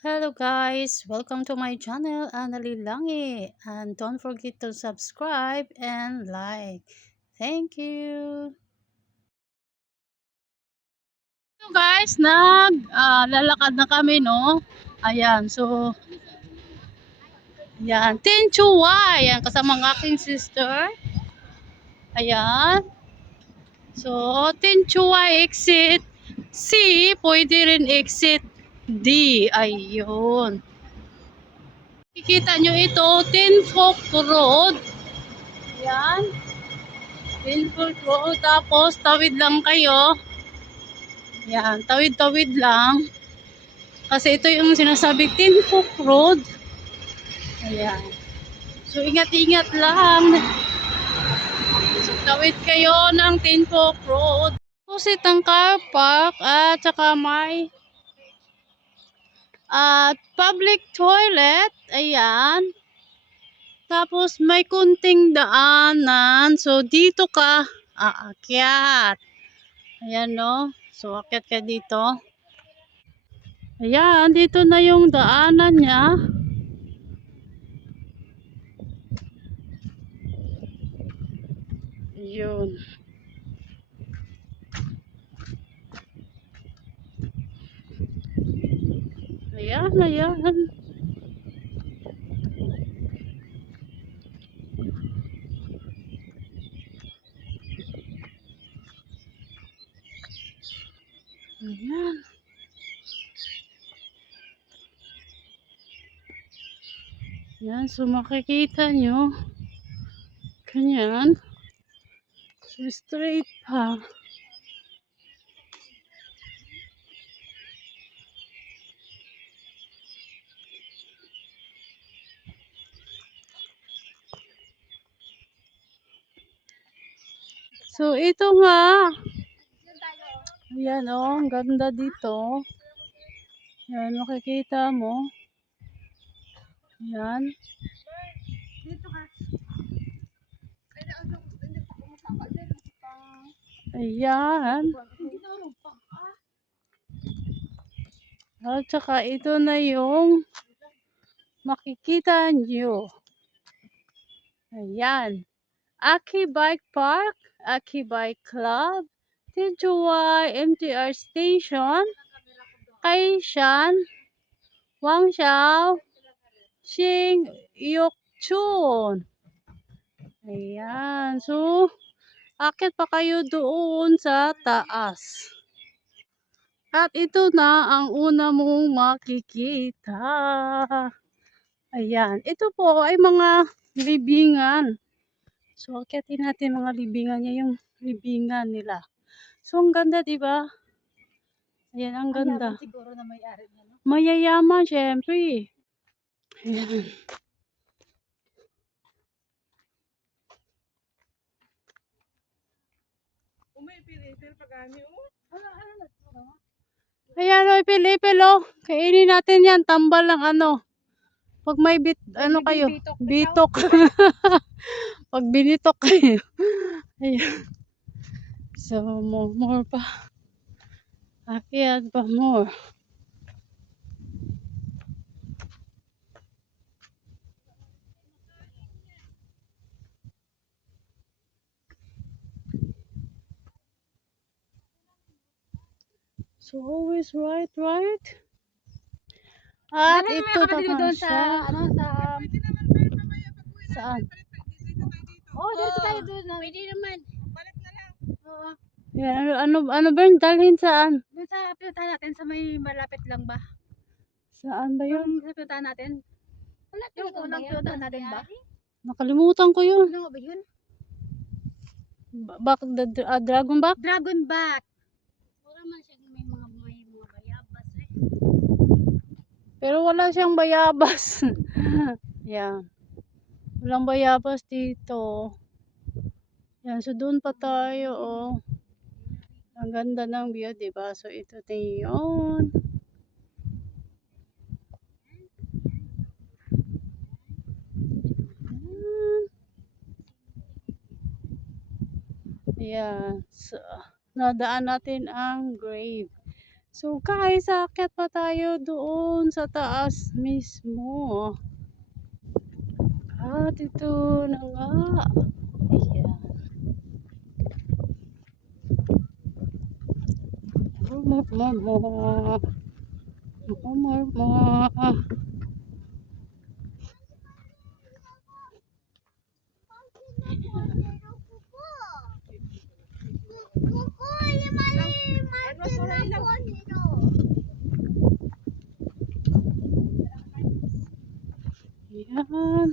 Hello guys, welcome to my channel Annalyn Langi, and don't forget to subscribe and like. Thank you. So guys, lalakad na kami, no? Ayan, so ayan, Tenchua, ayan, kasama ng aking sister. Ayan. So, Tenchua exit C, pwede rin exit D. Ayun. Kikita nyo ito, Tinfolk Road. Ayan. Pinful Road, tapos tawid lang kayo. Yan, tawid-tawid lang. Kasi ito yung sinasabi Tinfuk Road. Ayan. So, ingat-ingat lang. So, tawid kayo ng Tinfuk Road. Opposite ang car park at saka may public toilet. Ayan. Tapos may kunting daanan. So, dito ka aakyat. Ayan, no? So, akyat ka dito. Ayan, dito na yung daanan niya. Yun. Ayan, ayan. Ayan. Ayan, so makikita nyo. Ganyan. So straight pa. So ito nga. Ayan, oh, ang ganda dito. Ayan, makikita mo. Ayan. Ayan. At saka ito na yung makikita nyo. Ayan. Aki Bike Park, Aki Bike Club, Tijuana MTR Station, Kaishan, Wangshao, Xing Yukchun. Ayan. So, akit pa kayo doon sa taas. At ito na ang una mong makikita. Ayan. Ito po ay mga libingan. So, akitin natin mga libingan niya, yung libingan nila. So, ang ganda, di ba? Ayan, ang ganda. Siguro na may-ari niya, no? Mayayaman, syempre. Ayan. Ayan, o, ipil-ipil, o. Kainin natin yan. Tambal ng ano. Pag may ano kayo, bitok. Pag binitok kayo. Ayan. So, more pa. Akyat pa more. So, always right. At ito naman siya. Saan? Oh, dito tayo doon. Pwede naman. Oo. Yan, ano ba yung dalhin saan? Doon sa pinuntahan natin sa may malapit lang ba? Saan ba yun? Yung sa pinuntahan natin. Wala yung unang pinuntahan natin ba? Nakalimutan ko yun. Ano nga ba yun? Dragon back? Dragon back. Wala man siya may mga bayabas eh. Pero wala siyang bayabas. Yan. Walang bayabas dito. Yan, so doon pa tayo, oh. Ang ganda ng view, diba? So ito na yun. Yan. So, nadaan natin ang grave. So guys, aakyat pa tayo doon sa taas mismo. At ito na nga. Ayan. Mama. Ayan.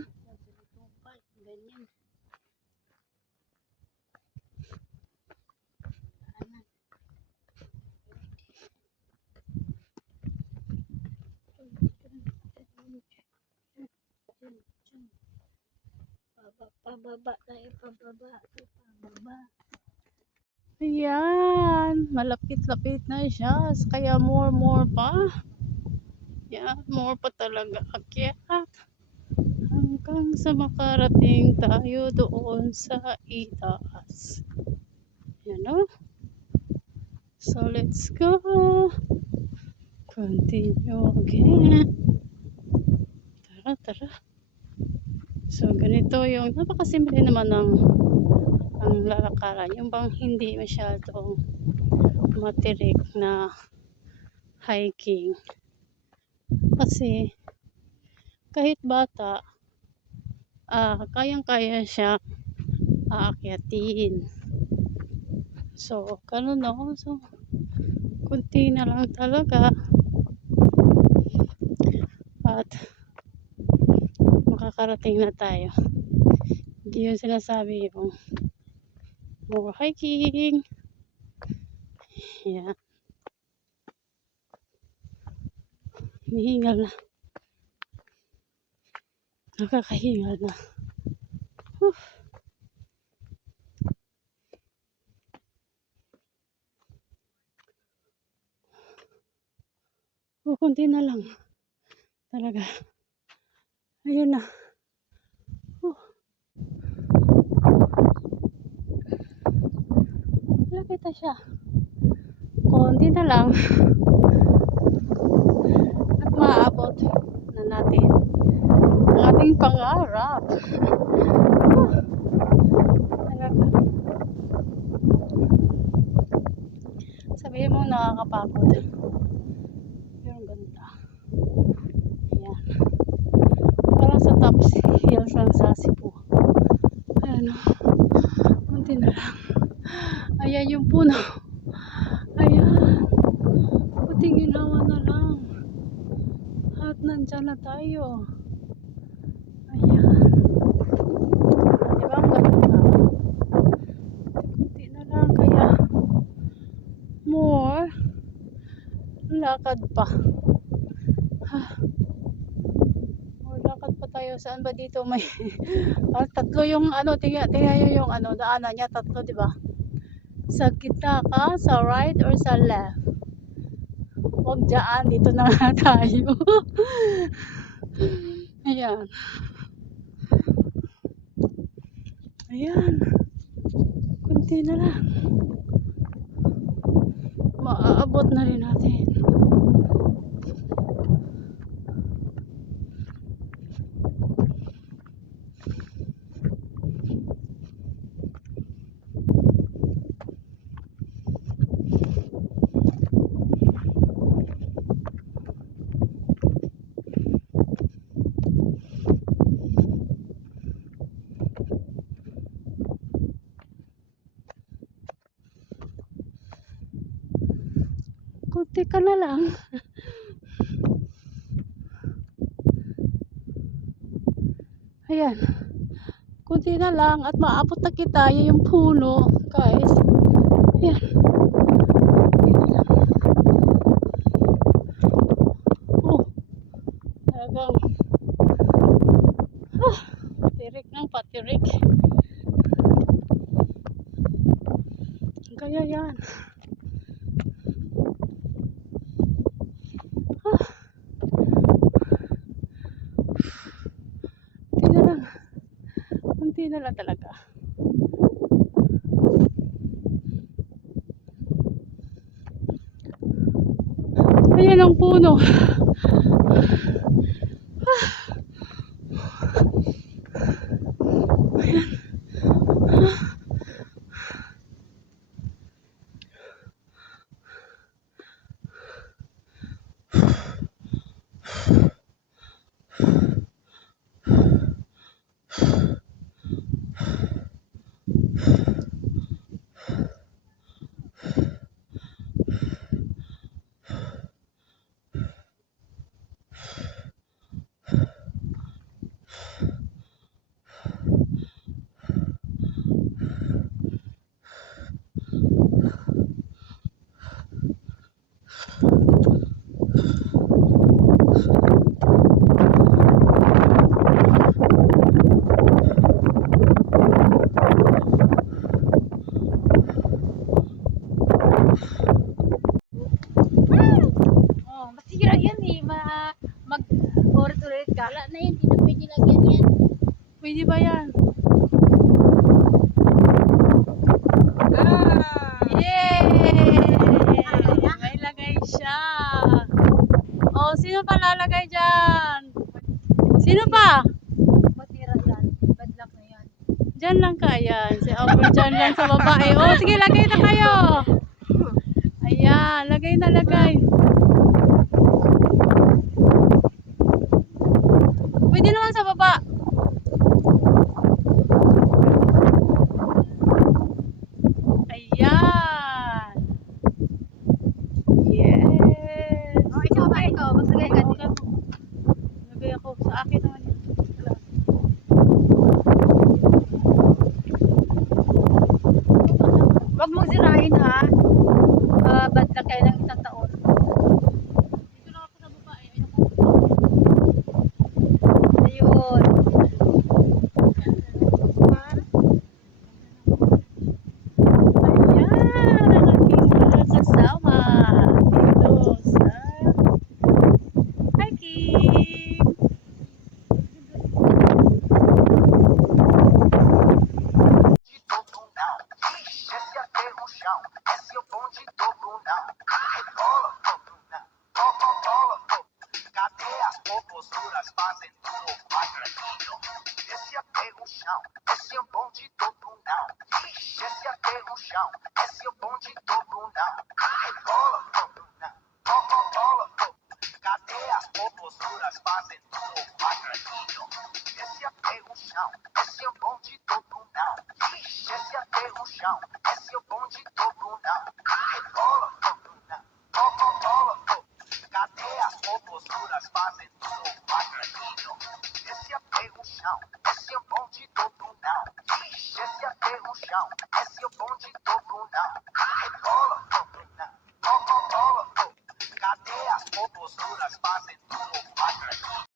Pababa tayo, pababa. Ayan. Malapit-lapit na siya. Kaya more pa. Yan, more pa talaga akyat. Hanggang sa makarating tayo doon sa itaas. Yan o. So let's go. Continue again. Tara. So ganito yung napakasimple naman ng ang lalakaran. Yung bang hindi masyadong matirik na hiking. Kasi kahit bata, kayang-kaya siya aakyatin. So, ganun no. So, kunti na lang talaga. At makakarating na tayo. Hindi yun sinasabi yung more hiking. Yan. Hinihingal na. Nakakahingal na. Kunti na lang. Talaga. Ayun na. Malapit na siya. Kunti na lang. At maaabot na natin ang ating pangarap. Talaga. Sabihin mo nakakapagod. Yung ganda. Ayan. Parang sa top hills lang sa Cebu. Ayan o. Kunti na lang. Ayan yung puno. Ayan. Puting ginawa na lang. At nandyan na tayo. Ayan. Diba ang ganda? Kunti na lang kaya more lakad pa. More lakad pa tayo. Saan ba dito may tatlo yung tingnan yung daanan niya, tatlo, di ba? Sa gitna ka, sa right or sa left? Huwag dyan, dito na nga tayo. Ayan. Ayan. Kunti na lang. Maaabot na rin natin. Kunti ka na lang. Ayan. Kunti na lang at maabot na kita. Yan yung puno, guys. Ayan. Oh. Talagang patirik ng patirik. Kaya yan. Kunti na lang talaga. puno. Oh, masira yan eh. Mag-ulit-ulit ka. Wala na yan, hindi na pwede lagyan yan. Pwede ba yan? Yay! May lagay siya. Oh, sino pa lalagay dyan? Sino pa? Masira yan. Bad luck na yan. Dyan lang ka, ayan. Si Amber dyan lang sa babae. Oh, sige, lagay na kayo. Ayan, lagay na, lagay. Pwede naman sa baba. Ayan. Yes. Oh, ikaw ba? Ikaw. Maglagay ka din. Lagay ako. Sa akin naman yun. Huwag mong sirain ha. Bad luck kayo ng isang taon. Dito lang ako sa baba. Ayun ako. Ayun. Ayan, ang aking mga kasama dito sa hiking. Esse até o chão, esse é o bonde do Brunão. Rebola, Bruna, cola, cadê as popozuras fazendo o quadradinho? Esse até o chão, esse é o bonde do Brunão. Esse até o chão, esse é o bonde do Brunão. Rebola, Bruna, cola, cadê as popozuras fazendo o quadradinho? Esse até o chão, esse é o bonde do Brunão. Esse até o chão, esse é o bonde do Brunão. Rebola, Bruna, cola, cadê as popozuras fazendo o quadradinho? Esse até o chão, esse é o bonde do Brunão. Esse até o chão, esse é o bonde do Brunão. Rebola, Bruna, cola, cadê as popozuras fazendo o quadradinho?